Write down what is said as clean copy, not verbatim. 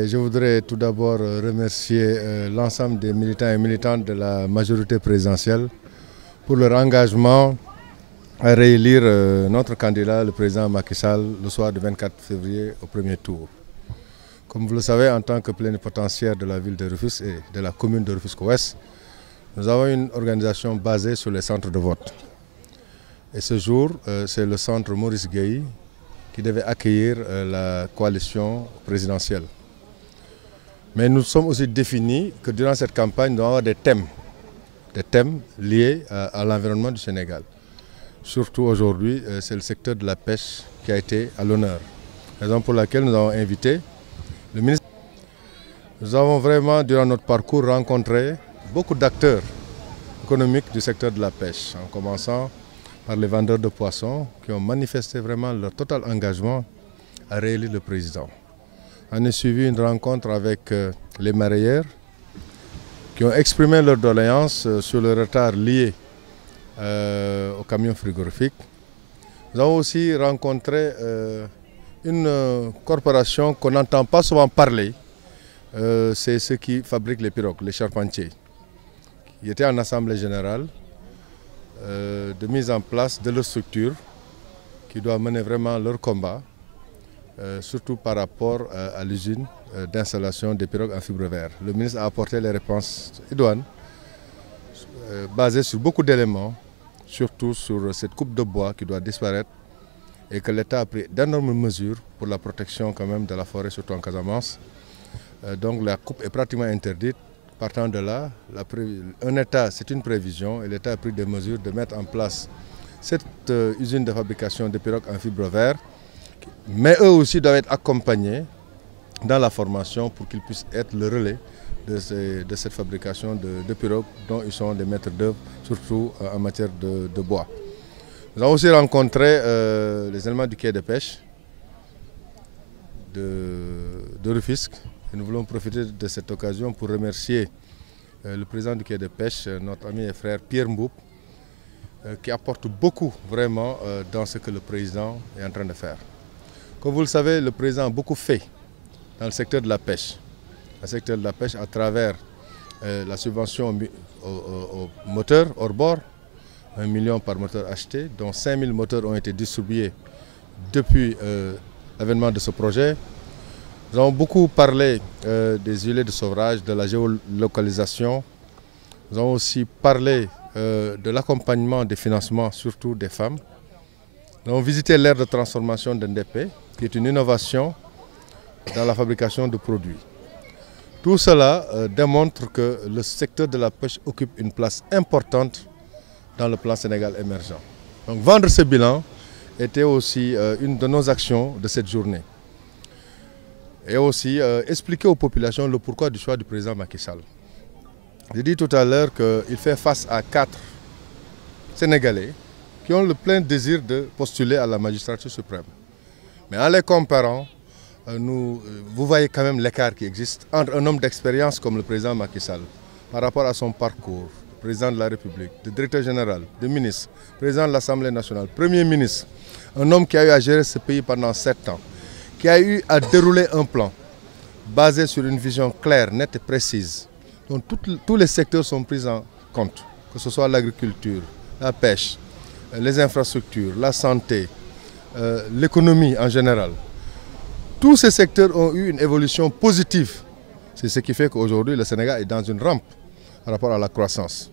Et je voudrais tout d'abord remercier l'ensemble des militants et militantes de la majorité présidentielle pour leur engagement à réélire notre candidat, le président Macky Sall, le soir du 24 février au premier tour. Comme vous le savez, en tant que plénipotentiaire de la ville de Rufisque et de la commune de Rufisque-Ouest, nous avons une organisation basée sur les centres de vote. Et ce jour, c'est le centre Maurice Gueye qui devait accueillir la coalition présidentielle. Mais nous sommes aussi définis que durant cette campagne, nous allons avoir des thèmes liés à l'environnement du Sénégal. Surtout aujourd'hui, c'est le secteur de la pêche qui a été à l'honneur. Raison pour laquelle nous avons invité le ministre. Nous avons vraiment, durant notre parcours, rencontré beaucoup d'acteurs économiques du secteur de la pêche, en commençant par les vendeurs de poissons qui ont manifesté vraiment leur total engagement à réélire le président. On a suivi une rencontre avec les mareyeurs qui ont exprimé leur doléance sur le retard lié au camion frigorifique. Nous avons aussi rencontré une corporation qu'on n'entend pas souvent parler, c'est ceux qui fabriquent les pirogues, les charpentiers. Ils étaient en assemblée générale de mise en place de leur structure qui doit mener vraiment leur combat, surtout par rapport à l'usine d'installation des pirogues en fibre vert. Le ministre a apporté les réponses idoines, basées sur beaucoup d'éléments, surtout sur cette coupe de bois qui doit disparaître et que l'État a pris d'énormes mesures pour la protection quand même de la forêt, surtout en Casamance. Donc la coupe est pratiquement interdite. Partant de là, un État, c'est une prévision et l'État a pris des mesures de mettre en place cette usine de fabrication de pirogues en fibre vert. Mais eux aussi doivent être accompagnés dans la formation pour qu'ils puissent être le relais de cette fabrication de pirogues dont ils sont des maîtres d'œuvre, surtout en matière de bois. Nous avons aussi rencontré les éléments du quai de pêche de Rufisque. Et nous voulons profiter de cette occasion pour remercier le président du quai de pêche, notre ami et frère Pierre Mboup, qui apporte beaucoup vraiment dans ce que le président est en train de faire. Comme vous le savez, le président a beaucoup fait dans le secteur de la pêche. Le secteur de la pêche à travers la subvention aux moteurs hors bord, 1 million par moteur acheté, dont 5000 moteurs ont été distribués depuis l'avènement de ce projet. Nous avons beaucoup parlé des îlets de sauvetage, de la géolocalisation. Nous avons aussi parlé de l'accompagnement des financements, surtout des femmes. Nous avons visité l'aire de transformation d'NDP, qui est une innovation dans la fabrication de produits. Tout cela démontre que le secteur de la pêche occupe une place importante dans le plan Sénégal émergent. Donc vendre ce bilan était aussi une de nos actions de cette journée. Et aussi expliquer aux populations le pourquoi du choix du président Macky Sall. J'ai dit tout à l'heure qu'il fait face à 4 Sénégalais qui ont le plein désir de postuler à la magistrature suprême. Mais en les comparant, vous voyez quand même l'écart qui existe entre un homme d'expérience comme le président Macky Sall par rapport à son parcours, président de la République, de directeur général, de ministre, président de l'Assemblée nationale, premier ministre, un homme qui a eu à gérer ce pays pendant 7 ans, qui a eu à dérouler un plan basé sur une vision claire, nette et précise. Donc tous les secteurs sont pris en compte, que ce soit l'agriculture, la pêche, les infrastructures, la santé, l'économie en général. Tous ces secteurs ont eu une évolution positive. C'est ce qui fait qu'aujourd'hui le Sénégal est dans une rampe par rapport à la croissance.